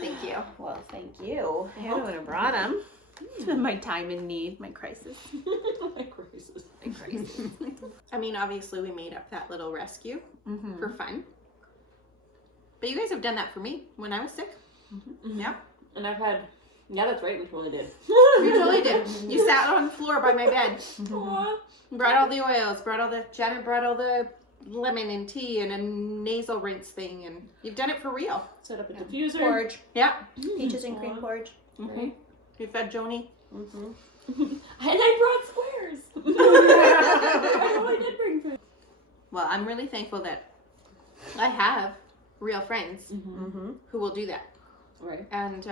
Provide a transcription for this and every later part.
Thank you. Well, thank you. I would have brought them. My time in need, my crisis. My crisis. I mean, obviously we made up that little rescue for fun. But you guys have done that for me when I was sick. Yeah. And I've had, yeah, that's right, we totally did. You totally did. You sat on the floor by my bed. Brought all the oils, Janet brought all the lemon and tea and a nasal rinse thing, and you've done it for real. Set up a diffuser. Porridge. Yeah. Peaches and cream porridge. Mm-hmm. You fed Joni. And I brought squares. I really did bring food. Well, I'm really thankful that I have real friends who will do that. Right. And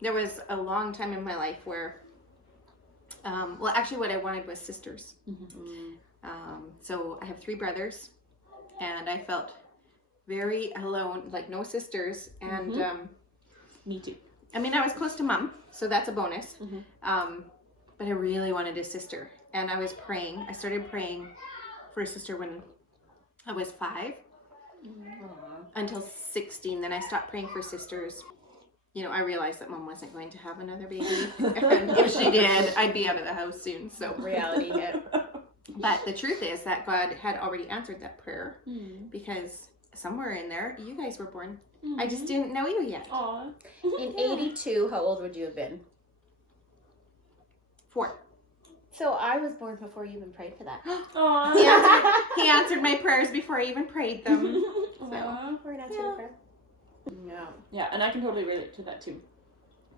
there was a long time in my life where, well, actually what I wanted was sisters. So I have 3 brothers, and I felt very alone, like no sisters. And Me too. I mean, I was close to mom, so that's a bonus. But I really wanted a sister, and I was praying. I started praying for a sister when I was 5 until 16. Then I stopped praying for sisters. You know, I realized that mom wasn't going to have another baby. And if she did, I'd be out of the house soon. So Reality hit. But the truth is that God had already answered that prayer because somewhere in there, you guys were born. I just didn't know you yet. Aw. In 82, how old would you have been? 4. So I was born before you even prayed for that. Aw. He answered my prayers before I even prayed them. Aw. We're not answering prayer. No. Yeah, and I can totally relate to that too.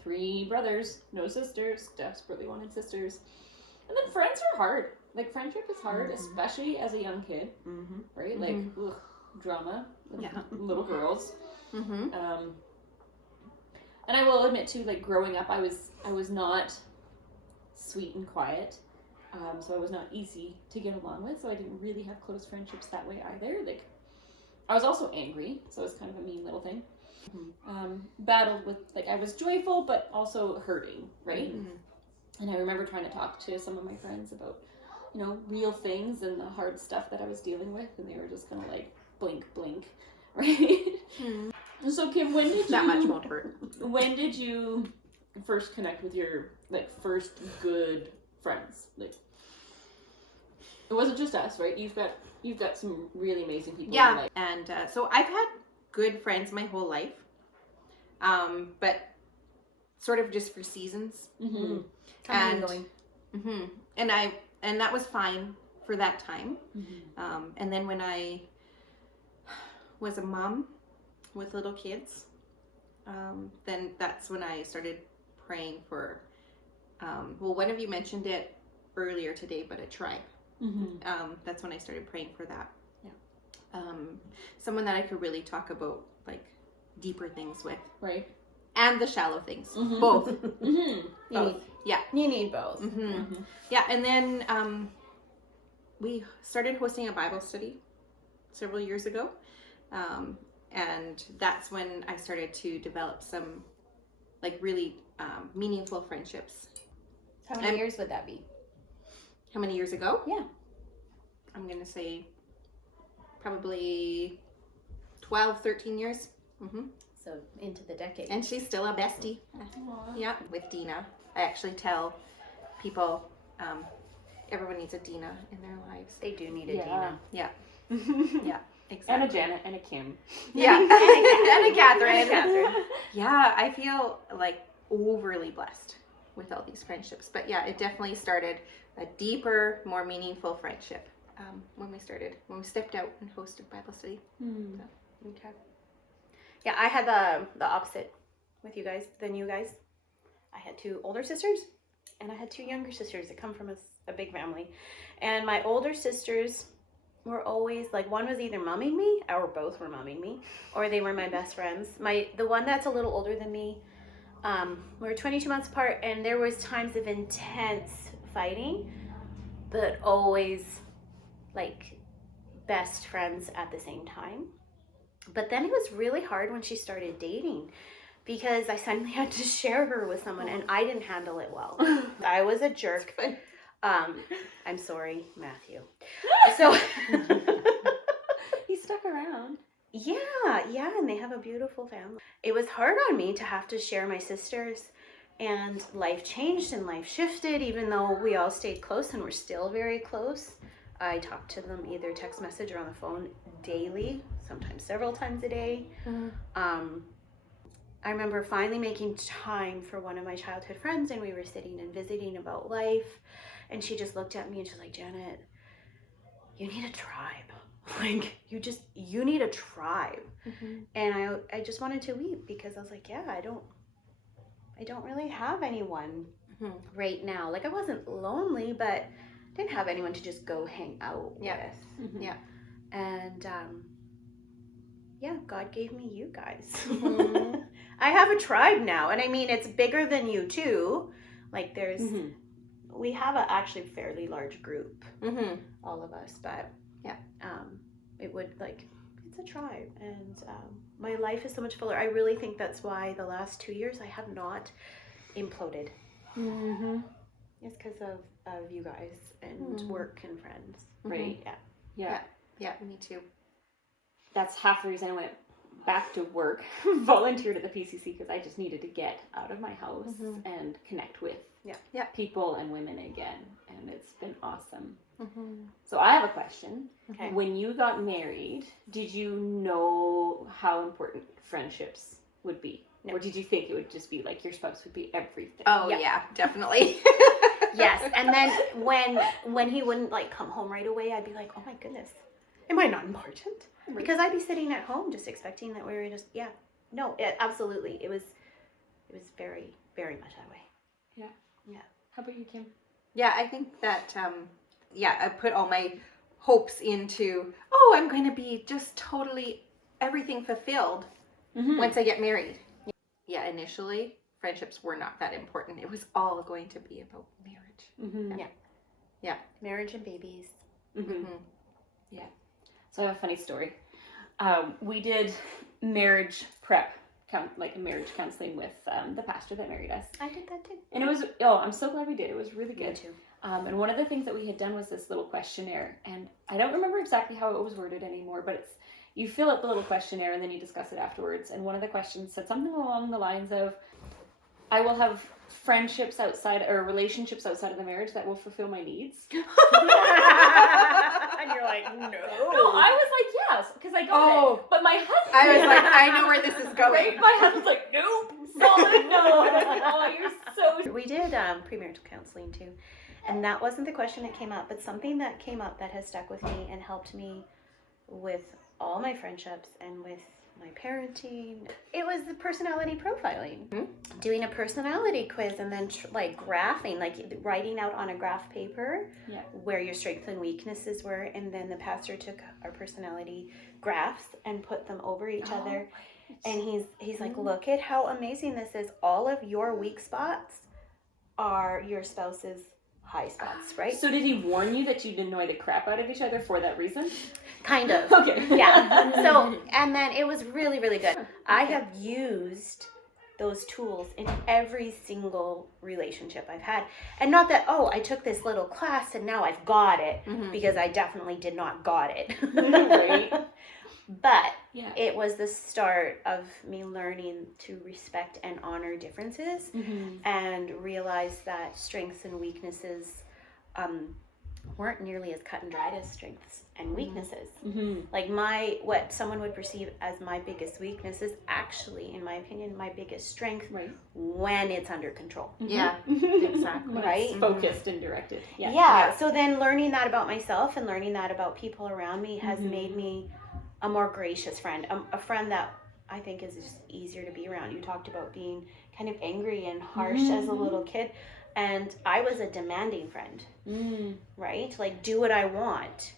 3 brothers, no sisters, desperately wanted sisters. And then friends are hard. Like, friendship is hard, especially as a young kid, right? Like, ugh, drama with little girls. And I will admit too, like, growing up, I was not sweet and quiet, so I was not easy to get along with, so I didn't really have close friendships that way either. Like, I was also angry, so it was kind of a mean little thing. Battled with, like, I was joyful, but also hurting, right? And I remember trying to talk to some of my friends about, you know, real things and the hard stuff that I was dealing with, and they were just kind of like, blink, blink, right? So, Kim, when did That much won't hurt. When did you first connect with your, like, first good friends? Like, it wasn't just us, right? You've got some really amazing people in your life. And so I've had good friends my whole life, but sort of just for seasons. Coming and going. And that was fine for that time. And then when I was a mom with little kids, then that's when I started praying for, well, one of you mentioned it earlier today, but a tribe. That's when I started praying for that. Someone that I could really talk about, like, deeper things with. Right. And the shallow things. Both. Both. Yeah. You need both. Yeah, and then we started hosting a Bible study several years ago. And that's when I started to develop some, like, really meaningful friendships. How many years would that be? How many years ago? Yeah. I'm going to say probably 12, 13 years. So into the decade. And she's still a bestie. Yeah, with Dina. I actually tell people, everyone needs a Dina in their lives. They do need a Dina. Yeah. Yeah, exactly. And a Janet and a Kim. Yeah. And a Catherine. And a Catherine. Yeah, I feel like overly blessed with all these friendships. But yeah, it definitely started a deeper, more meaningful friendship when we stepped out and hosted Bible study. So, Okay. Yeah, I had the opposite with you guys than you guys. I had 2 older sisters, and I had 2 younger sisters that come from a big family. And my older sisters were always, like, one was either mumming me, or both were mumming me, or they were my best friends. The one that's a little older than me, we were 22 months apart, and there was times of intense fighting, but always, like, best friends at the same time. But then it was really hard when she started dating, because I suddenly had to share her with someone, and I didn't handle it well. I was a jerk. I'm sorry, Matthew. So He stuck around. Yeah, and they have a beautiful family. It was hard on me to have to share my sisters, and life changed and life shifted, even though we all stayed close and we're still very close. I talk to them either text message or on the phone daily, sometimes several times a day. I remember finally making time for one of my childhood friends, and we were sitting and visiting about life, and she just looked at me and she's like, Janet, you need a tribe. Like, you need a tribe. And I just wanted to weep, because I was like, yeah, I don't really have anyone right now. Like, I wasn't lonely, but didn't have anyone to just go hang out with. Yeah. And God gave me you guys. I have a tribe now, and I mean, it's bigger than you too. Like, there's we have a actually fairly large group, all of us, but it would, like, it's a tribe, and my life is so much fuller. I really think that's why the last 2 years I have not imploded. It's because of you guys and work and friends, right? Yeah, me too. That's half the reason I went back to work, volunteered at the PCC, because I just needed to get out of my house and connect with people and women again, and it's been awesome. So I have a question. Okay. When you got married, did you know how important friendships would be? No. Or did you think it would just be like your spouse would be everything? Oh yeah, definitely. Yes, and then when he wouldn't, like, come home right away, I'd be like, oh my goodness, am I not important? Because I'd be sitting at home just expecting that we were just, absolutely. It was very, very much that way. Yeah. How about you, Kim? Yeah, I think that, I put all my hopes into, I'm going to be just totally everything fulfilled once I get married. Yeah, initially, friendships were not that important. It was all going to be about marriage. Yeah. Marriage and babies. Yeah. So I have a funny story. We did marriage prep, like marriage counseling with the pastor that married us. I did that too. And it was, I'm so glad we did. It was really good. Me too. And one of the things that we had done was this little questionnaire. And I don't remember exactly how it was worded anymore, but it's, you fill out the little questionnaire and then you discuss it afterwards. And one of the questions said something along the lines of, I will have friendships outside or relationships outside of the marriage that will fulfill my needs. And you're like, no. No, I was like, yes, because I got it. But my husband... I was like, I know where this is going. My husband's like, nope, solid no. And I was like, oh, you're so... We did premarital counseling too. And that wasn't the question that came up, but something that came up that has stuck with me and helped me with all my friendships and with my parenting. It was the personality profiling. Doing a personality quiz and then graphing, like writing out on a graph paper where your strengths and weaknesses were, and then the pastor took our personality graphs and put them over each other. And he's like, look at how amazing this is. All of your weak spots are your spouse's high spots, right? So did he warn you that you'd annoy the crap out of each other for that reason? Kind of. Okay. Yeah. So, and then it was really, really good. I have used those tools in every single relationship I've had. And not that, I took this little class and now I've got it, because I definitely did not got it. Right. But it was the start of me learning to respect and honor differences and realize that strengths and weaknesses weren't nearly as cut and dried as strengths and weaknesses. Like what someone would perceive as my biggest weakness is actually, in my opinion, my biggest strength when it's under control. Yeah, exactly. Right? It's focused and directed. Yeah. So then learning that about myself and learning that about people around me has made me a more gracious friend, a friend that I think is just easier to be around. You talked about being kind of angry and harsh as a little kid, and I was a demanding friend, right? Like, do what I want.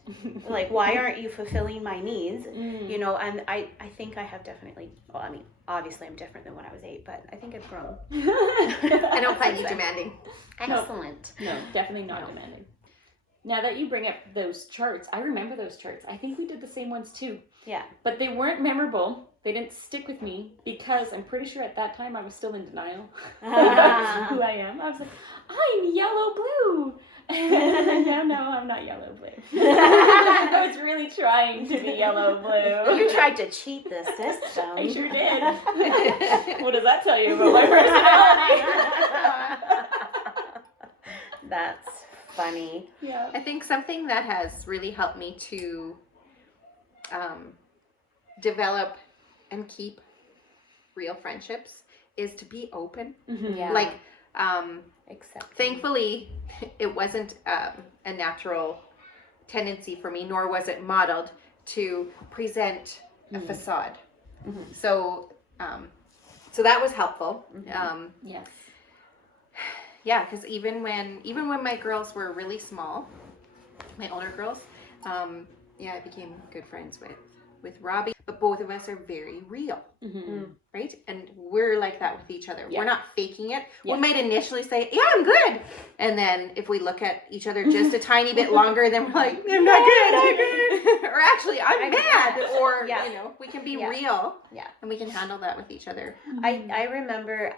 Like, why aren't you fulfilling my needs? You know, and I think I have definitely, well, I mean, obviously I'm different than when I was 8, but I think I've grown. I don't find you demanding. Excellent. No, definitely not demanding. Now that you bring up those charts, I remember those charts. I think we did the same ones too. Yeah. But they weren't memorable. They didn't stick with me because I'm pretty sure at that time I was still in denial of who I am. I was like, I'm yellow blue. No, I'm not yellow blue. I was really trying to be yellow blue. You tried to cheat the system. I sure did. What does that tell you about my personality? That's funny. Yeah. I think something that has really helped me to develop and keep real friendships is to be open. Mm-hmm. Yeah. Like, Except thankfully, it wasn't a natural tendency for me, nor was it modeled to present a facade. Mhm. So that was helpful. Mhm. Yes. Yeah, because even when my girls were really small, my older girls, I became good friends with Robbie. But both of us are very real, Mm-hmm. right? And we're like that with each other. Yeah. We're not faking it. Yeah. We might initially say, "Yeah, I'm good," and then if we look at each other just a tiny bit longer, then we're like, "I'm not good. I'm good," or actually, I'm mad. Or Yeah. we can be Yeah. real. Yeah. And we can handle that with each other. I remember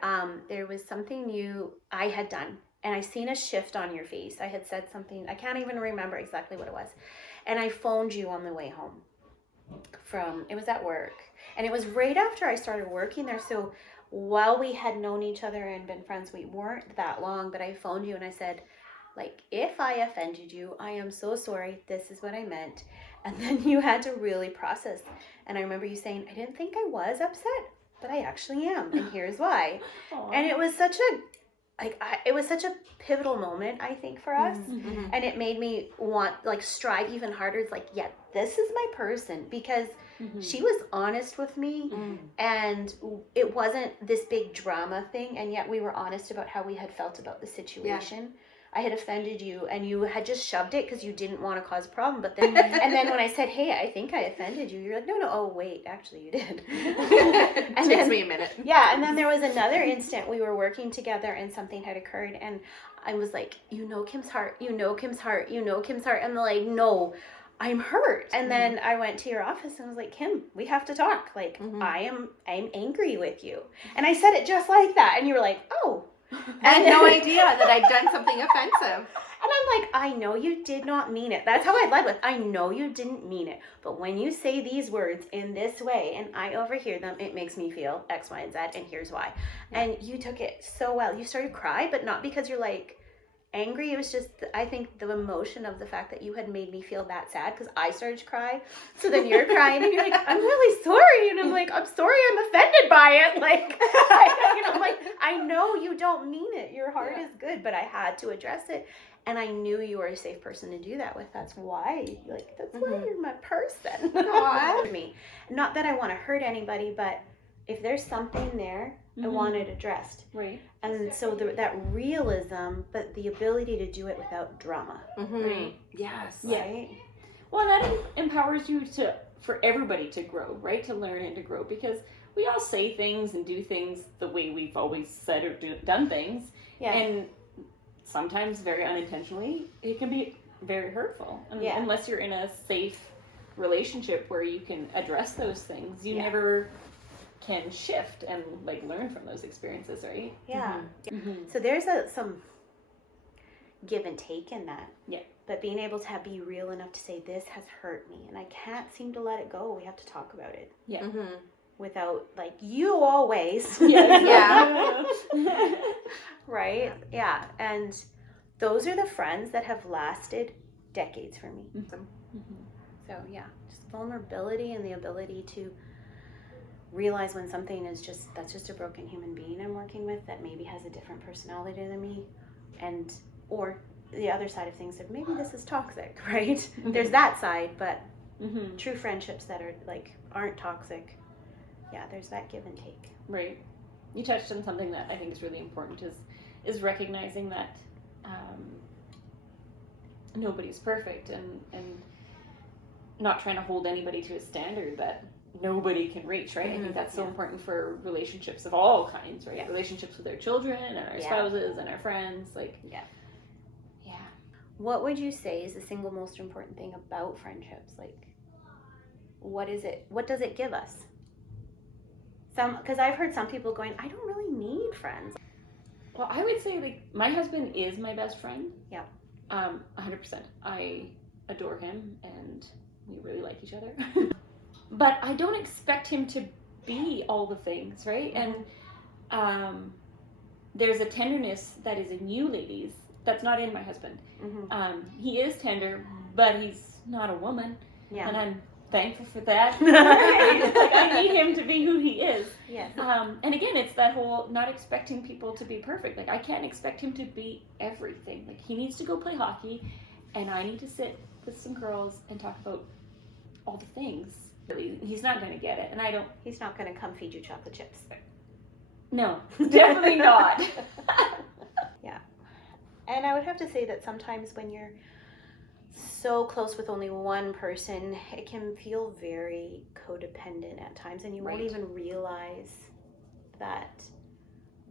there was something I had done, and I seen a shift on your face. I had said something, I can't even remember exactly what it was, and I phoned you on the way home it was at work, and it was right after I started working there. So while we had known each other and been friends, we weren't that long, but I phoned you and I said, like, if I offended you, I am so sorry. This is what I meant. And then you had to really process. And I remember you saying, I didn't think I was upset, but I actually am, and here's why. Aww. And it was such a pivotal moment, I think, for us. Mm-hmm. And it made me want, strive even harder. It's like, yeah, this is my person, because Mm-hmm. she was honest with me, and it wasn't this big drama thing, and yet we were honest about how we had felt about the situation. I had offended you, and you had just shoved it because you didn't want to cause a problem. But then, and then when I said, "Hey, I think I offended you," you're like, "No, oh wait, actually you did." It takes me a minute. Yeah, and then there was another instant we were working together, and something had occurred, and I was like, "You know Kim's heart. You know Kim's heart. You know Kim's heart." And they're like, "No, I'm hurt." And then I went to your office and was like, "Kim, we have to talk. Like, I'm angry with you." And I said it just like that, and you were like, "Oh." I had no idea that I'd done something offensive. And I'm like, I know you did not mean it. That's how I led with, I know you didn't mean it. But when you say these words in this way and I overhear them, it makes me feel X, Y, and Z, and here's why. Yeah. And you took it so well. You started to cry, but not because you're like angry. It was just, I think, the emotion of the fact that you had made me feel that sad, because I started to cry. So then you're crying and you're like, I'm really sorry. And I'm like, I'm sorry, I'm offended by it. Like, I'm like, I know you don't mean it. Your heart is good, but I had to address it. And I knew you were a safe person to do that with. That's why, why you're my person. Me. Not that I want to hurt anybody, but if there's something there, I want it addressed. Right. And so that realism, but the ability to do it without drama. Right. Yes. Right? Well, that empowers you for everybody to grow, right? To learn and to grow, because we all say things and do things the way we've always said or done things. Yeah. And sometimes very unintentionally, it can be very hurtful. Unless you're in a safe relationship where you can address those things, you never can shift and learn from those experiences, right? Yeah. Mm-hmm. So there's some give and take in that. Yeah. But being able to be real enough to say, this has hurt me and I can't seem to let it go. We have to talk about it. Yeah. Mm-hmm. Without you always. Yeah. Right? Yeah. And those are the friends that have lasted decades for me. Mm-hmm. So yeah, just vulnerability and the ability to realize when something is that's just a broken human being I'm working with that maybe has a different personality than me, and or the other side of things that maybe this is toxic, right? Mm-hmm. There's that side, but true friendships that are aren't toxic. Yeah, there's that give and take. Right. You touched on something that I think is really important is recognizing that nobody's perfect and not trying to hold anybody to a standard that nobody can reach, right? I think that's so important for relationships of all kinds, right? Yeah. Relationships with our children and our spouses and our friends, Yeah. What would you say is the single most important thing about friendships? What is it? What does it give us? Because I've heard some people going, I don't really need friends. Well, I would say my husband is my best friend. Yeah. 100%. I adore him and we really like each other. But I don't expect him to be all the things, right? And there's a tenderness that is in you ladies that's not in my husband. He is tender, but he's not a woman. Yeah. And I'm thankful for that. Like, I need him to be who he is. Yes. And again, it's that whole not expecting people to be perfect. Like, I can't expect him to be everything. Like, he needs to go play hockey, and I need to sit with some girls and talk about all the things. He's not going to get it, and I don't. He's not going to come feed you chocolate chips. No, definitely not. Yeah. And I would have to say that sometimes when you're so close with only one person, it can feel very codependent at times, and you won't even realize that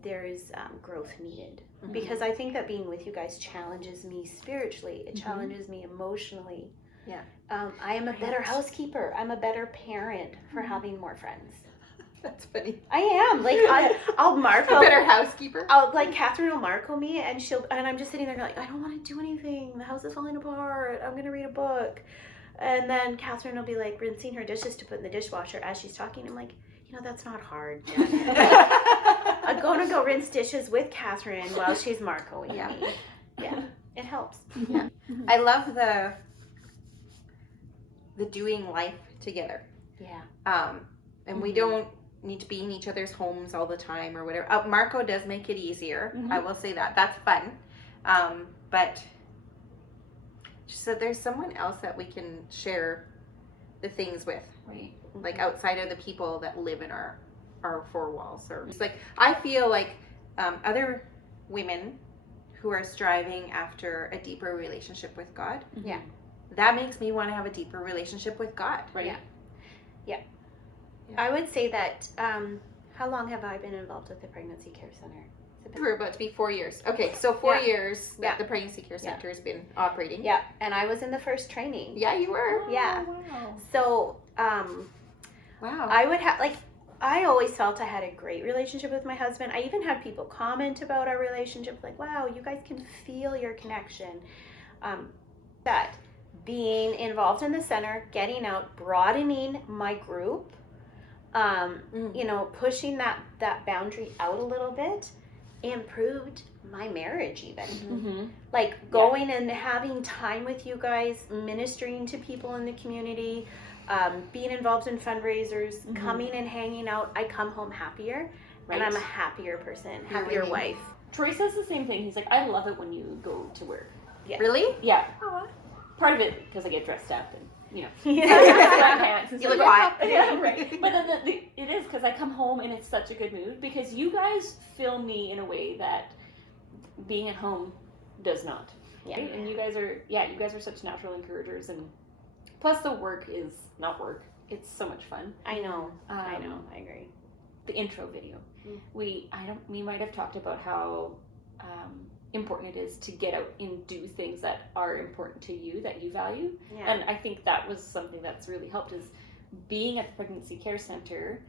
there is growth needed. Because I think that being with you guys challenges me spiritually. It challenges me emotionally. Yeah. I am a better housekeeper. I'm a better parent for having more friends. That's funny. I am. Like, I'll Marco. A better housekeeper. I'll, like, Catherine will Marco me, and I'm just sitting there like, I don't want to do anything. The house is falling apart. I'm going to read a book. And then Catherine will be, like, rinsing her dishes to put in the dishwasher as she's talking. I'm like, that's not hard, Janet. I'm going to go rinse dishes with Catherine while she's Marcoing me. Yeah, it helps. Yeah. I love the doing life together. Yeah. And we don't need to be in each other's homes all the time or whatever. Marco does make it easier. I will say that. That's fun. But just that there's someone else that we can share the things with. Right. Like outside of the people that live in our four walls. Or it's like, I feel like other women who are striving after a deeper relationship with God. Yeah. That makes me want to have a deeper relationship with God. Right. Yeah. I would say that, how long have I been involved with the Pregnancy Care Center? We're about to be 4 years. Okay, so 4 years that Yeah. the Pregnancy Care Center has been operating. Yeah, and I was in the first training. Yeah, you were. Yeah. Wow. So, Wow. I would have, like, I always felt I had a great relationship with my husband. I even had people comment about our relationship, like, wow, you guys can feel your connection. That being involved in the center, getting out, broadening my group, pushing that boundary out a little bit, improved my marriage even. Like going and having time with you guys, ministering to people in the community, being involved in fundraisers, coming and hanging out. I come home happier, and I'm a happier person, happier wife. Troy says the same thing. He's like, I love it when you go to work. Yeah. Really? Yeah. Aww. Part of it because I get dressed up and, Yeah. sweatpants and You stuff. look hot. Yeah, right. But then it is because I come home and it's such a good mood because you guys fill me in a way that being at home does not. Yeah. Right? And you guys are such natural encouragers, and plus the work is not work. It's so much fun. I know. I I agree. The intro video. We might have talked about how important it is to get out and do things that are important to you, that you value. Yeah. And I think that was something that's really helped, is being at the Pregnancy Care Center,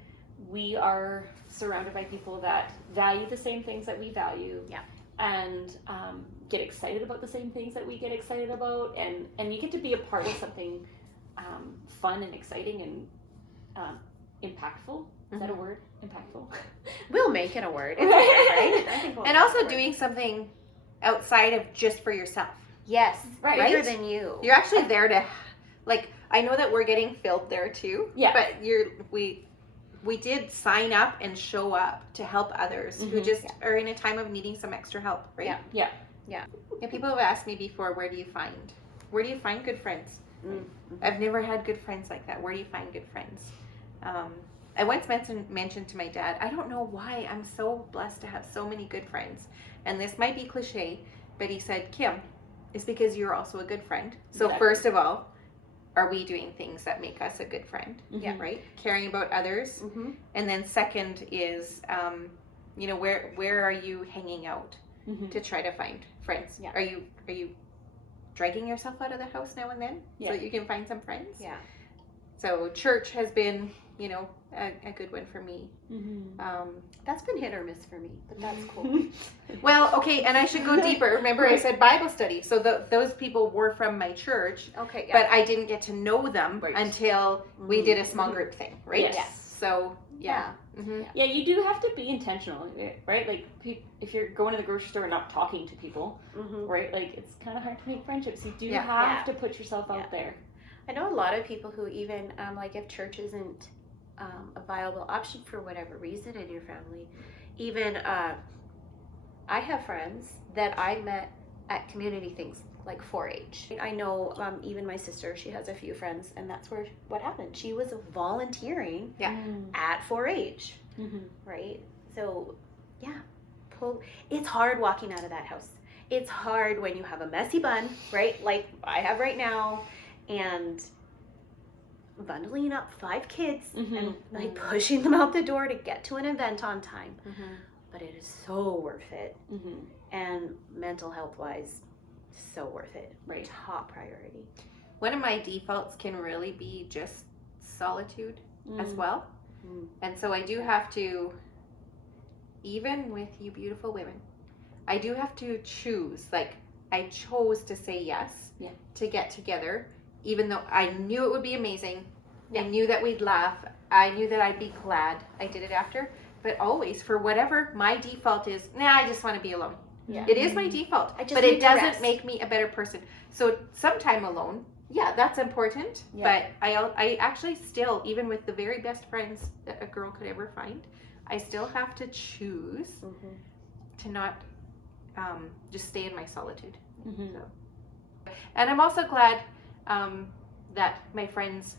we are surrounded by people that value the same things that we value. Yeah. And get excited about the same things that we get excited about, and you get to be a part of something fun and exciting and impactful. Is that a word? Impactful. We'll make it a word. It's okay, right? I think we'll And make also it a word. doing something outside of just for yourself. Yes, Right. bigger Right? than you. You're actually there to, like, I know that we're getting filled there too. Yeah. But we did sign up and show up to help others who just are in a time of needing some extra help, right? Yeah. Yeah, people have asked me before, where do you find good friends? I've never had good friends like that. Where do you find good friends? I once mentioned to my dad, I don't know why I'm so blessed to have so many good friends. And this might be cliche, but he said, Kim, it's because you're also a good friend. So Exactly. first of all, are we doing things that make us a good friend? Yeah. Right? Caring about others. And then second is, where are you hanging out to try to find friends? Yeah. Are you dragging yourself out of the house now and then so that you can find some friends? Yeah. So church has been, a good one for me. That's been hit or miss for me, but that's cool. Well, okay, and I should go deeper. Remember, I said Bible study. So those people were from my church, Okay, yeah. but I didn't get to know them Right. until we did a small group thing, right? Yes. So, yeah. Yeah, you do have to be intentional, right? Like, if you're going to the grocery store and not talking to people, right? Like, it's kind of hard to make friendships. You do have to put yourself out there. I know a lot of people who even, like, if church isn't a viable option for whatever reason in your family, even I have friends that I met at community things like 4-H. I know even my sister, she has a few friends, and that's where what happened. She was volunteering at 4-H, right? So, yeah, it's hard walking out of that house. It's hard when you have a messy bun, right? Like I have right now, and bundling up 5 kids and like pushing them out the door to get to an event on time. But it is so worth it. And mental health wise, so worth it. Right. Top priority. One of my defaults can really be just solitude as well. And so I do have to, even with you beautiful women, I do have to choose. Like, I chose to say yes to get together, even though I knew it would be amazing. I knew that we'd laugh. I knew that I'd be glad I did it after. But always, for whatever, my default is, I just want to be alone. Yeah. It is my default, I just but need it to doesn't rest. make me a better person. So sometime alone, that's important. But I actually still, even with the very best friends that a girl could ever find, I still have to choose to not just stay in my solitude. So. And I'm also glad that my friends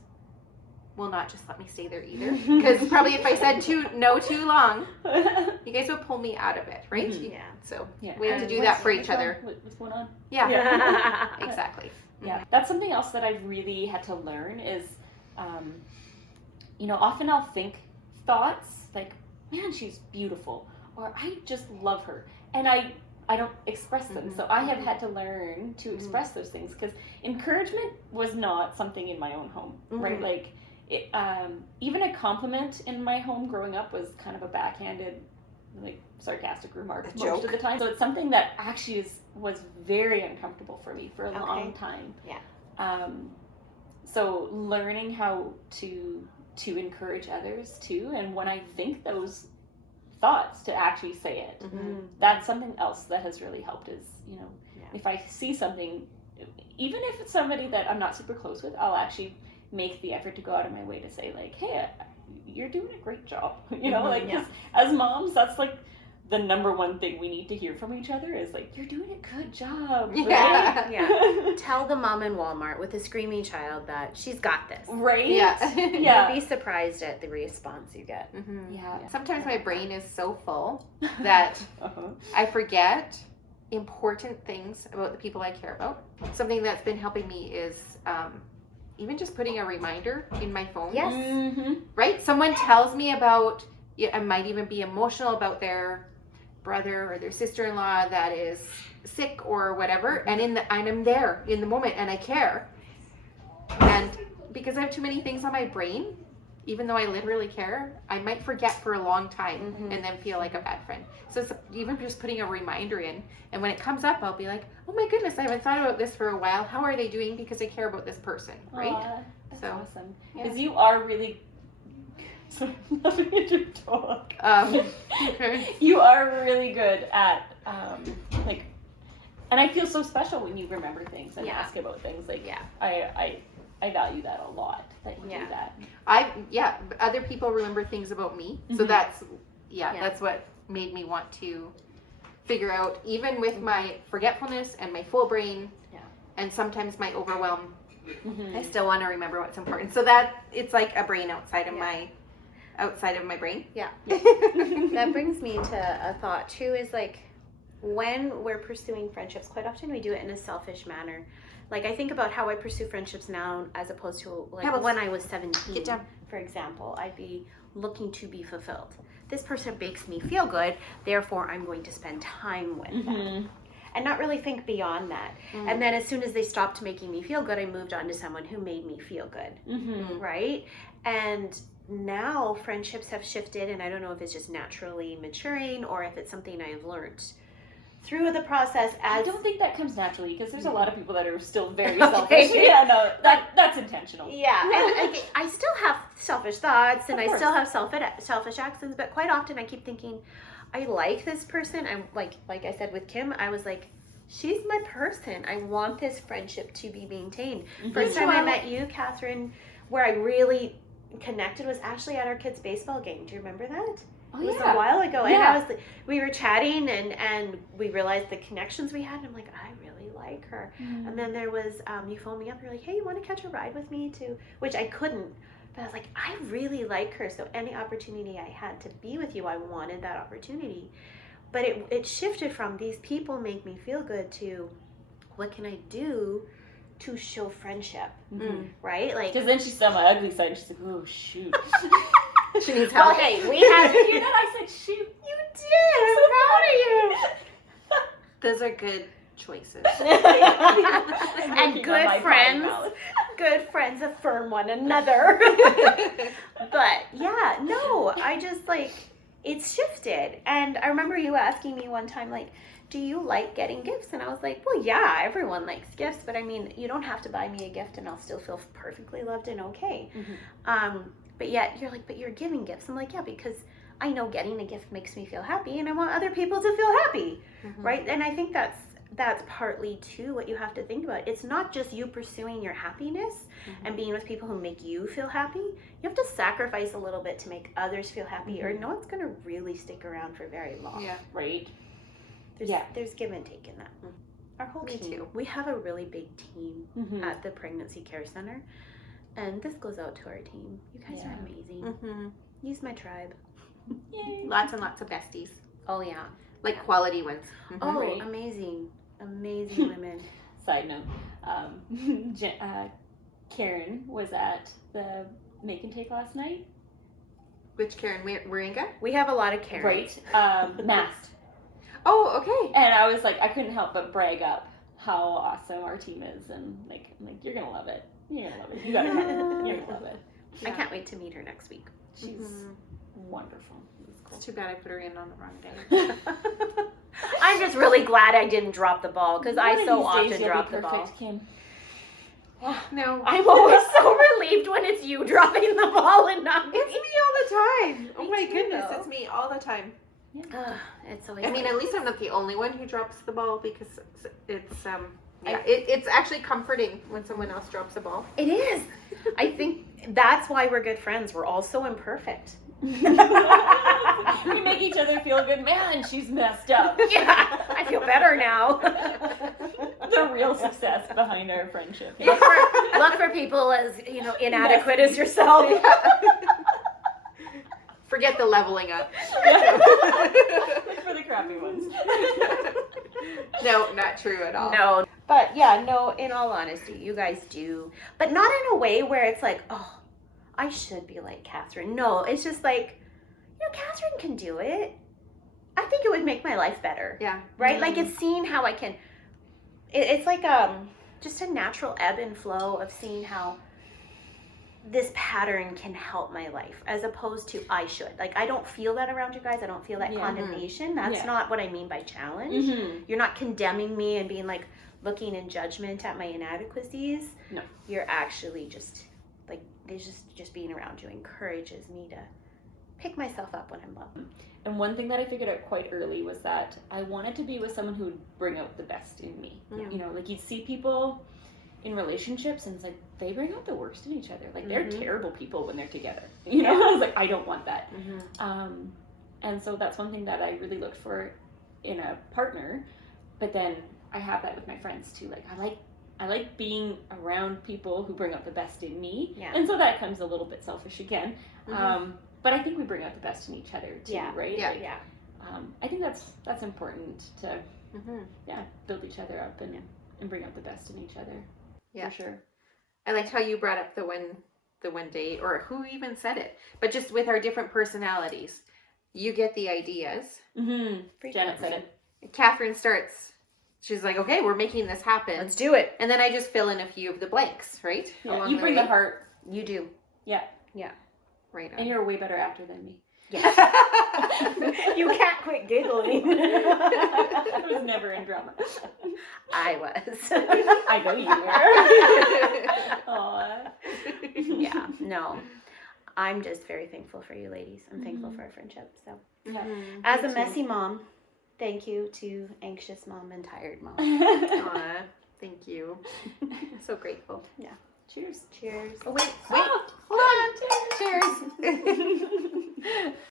will not just let me stay there either. Because probably if I said no too long, you guys would pull me out of it, right? Yeah. So we have to do that for each other. What's going on? Yeah. Exactly. Yeah, that's something else that I've really had to learn is, often I'll think thoughts like, man, she's beautiful, or I just love her, and I don't express them. So I have had to learn to express those things, because encouragement was not something in my own home, right? Like, even a compliment in my home growing up was kind of a backhanded, like, sarcastic remark most of the time. So it's something that actually was very uncomfortable for me for a long time. Yeah. So learning how to encourage others too, and when I think those thoughts, to actually say it. That's something else that has really helped is, if I see something, even if it's somebody that I'm not super close with, I'll actually make the effort to go out of my way to say, like, hey, you're doing a great job. As moms, that's like the number one thing we need to hear from each other is, like, you're doing a good job. Right? Yeah. Tell the mom in Walmart with a screaming child that she's got this. Right? Yeah. You'll be surprised at the response you get. Yeah. Sometimes my brain is so full that I forget important things about the people I care about. Something that's been helping me is even just putting a reminder in my phone. Yes. Right? Someone tells me about, I might even be emotional about their brother or their sister-in-law that is sick or whatever, and I'm there in the moment and I care. And because I have too many things on my brain, even though I literally care, I might forget for a long time and then feel like a bad friend. So even just putting a reminder in, and when it comes up, I'll be like, oh my goodness, I haven't thought about this for a while. How are they doing? Because I care about this person, right? That's So awesome. Because you are really... Sorry, I'm laughing at your dog. Okay. You are really good at, and I feel so special when you remember things and ask about things. Like, I value that a lot, that you do that. Other people remember things about me. So that's what made me want to figure out, even with my forgetfulness and my full brain and sometimes my overwhelm, I still want to remember what's important. So that it's like a brain outside of my brain. Yeah. That brings me to a thought too, is like, when we're pursuing friendships, quite often we do it in a selfish manner. Like, I think about how I pursue friendships now as opposed to like when I was 17. Get down. For example, I'd be looking to be fulfilled. This person makes me feel good, therefore I'm going to spend time with them. And not really think beyond that. And then as soon as they stopped making me feel good, I moved on to someone who made me feel good. Right? And now friendships have shifted, and I don't know if it's just naturally maturing or if it's something I've learned through the process. I don't think that comes naturally because there's a lot of people that are still very Okay. selfish. Yeah, no, that's intentional. Yeah, and I still have selfish thoughts, and Of I course. still have selfish actions, but quite often I keep thinking, I like this person. I'm like I said with Kim, I was like, she's my person. I want this friendship to be maintained. First time I met you, Catherine, where I really connected was actually at our kids' baseball game. Do you remember that? Oh, It was yeah. a while ago, and Yeah. I was we were chatting, and we realized the connections we had, and I'm like, I really like her. And then there was you phoned me up, you're like, hey, you want to catch a ride with me too? Which I couldn't, but I was like, I really like her, so any opportunity I had to be with you, I wanted that opportunity. But it shifted from these people make me feel good to what can I do to show friendship, right? Like, Because then she saw my ugly side and she's like, oh, shoot. She needs well, help. hey, we had Did you hear that? I said, shoot. you did. I'm proud of you. Those are good choices. And Working on good my friends, potty good friends affirm one another. But yeah, no, I just like, it's shifted. And I remember you asking me one time, like, do you like getting gifts? And I was like, well, yeah, everyone likes gifts, but I mean, you don't have to buy me a gift and I'll still feel perfectly loved and okay. But yet you're like, but you're giving gifts. I'm like, yeah, because I know getting a gift makes me feel happy and I want other people to feel happy, right? And I think that's partly too what you have to think about. It's not just you pursuing your happiness and being with people who make you feel happy. You have to sacrifice a little bit to make others feel happy, or no one's going to really stick around for very long. Yeah. Right. There's give and take in that. Our whole Me team. too. We have a really big team Mm-hmm. at the Pregnancy Care Center. And this goes out to our team. You guys are amazing. Use my tribe. Yay. Lots and lots of besties. Oh, yeah. Like quality ones. Oh, Right. amazing. Amazing women. Side note, Karen was at the Make and Take last night. Which Karen? Waringa? We have a lot of Karens. Right. Masked. Oh, okay. And I was like, I couldn't help but brag up how awesome our team is. And like, I'm like, you're going to love it. You're going to love it. You got to come. You're going to love it. I can't wait to meet her next week. She's wonderful. It's cool. It's too bad I put her in on the wrong day. I'm just really glad I didn't drop the ball because I so often drop the ball. Kim. No. I'm always so relieved when it's you dropping the ball and not me. It's me all the time. Oh Me my too, goodness, though. it's me all the time. It's always. I mean, at least I'm not the only one who drops the ball because it's actually comforting when someone else drops a ball. it is. I think that's why we're good friends. We're all so imperfect. We make each other feel good. Man, she's messed up. Yeah, I feel better now. The real success behind our friendship. Look for people as inadequate as yourself. Forget the leveling up. Look for the crappy ones. No, not true at all. No, but yeah, no. In all honesty, you guys do, but not in a way where it's like, oh, I should be like Catherine. No, it's just like, Catherine can do it. I think it would make my life better. Yeah. Right? Like it's seeing how I can. It's like just a natural ebb and flow of seeing how this pattern can help my life, as opposed to I should. Like I don't feel that around you guys. I don't feel that condemnation. That's not what I mean by challenge. You're not condemning me and being like looking in judgment at my inadequacies. No. You're actually just like there's just being around you encourages me to pick myself up when I'm low. And one thing that I figured out quite early was that I wanted to be with someone who would bring out the best in me. Like you'd see people in relationships and it's like they bring out the worst in each other. Like they're terrible people when they're together. I was like, I don't want that. And so that's one thing that I really looked for in a partner. But then I have that with my friends too. Like I like being around people who bring out the best in me. Yeah. And so that comes a little bit selfish again. But I think we bring out the best in each other too, right? Yeah. Like, I think that's important to build each other up and bring out the best in each other. Yeah. For sure. I liked how you brought up the one date, or who even said it, but just with our different personalities, you get the ideas. Janet said it. Catherine starts. She's like, okay, we're making this happen. Let's do it. And then I just fill in a few of the blanks, right? Yeah, Along you bring way. the heart. You do. Yeah. Yeah. Right on. And you're a way better actor than me. Yes. You can't quit giggling. I was never in drama. I was. I know you were. Aw. Yeah, no. I'm just very thankful for you ladies. I'm thankful for our friendship. So, Yeah. as a messy mom, thank you to anxious mom and tired mom. Aw, thank you. So grateful. Yeah. Cheers. Cheers. Oh, wait.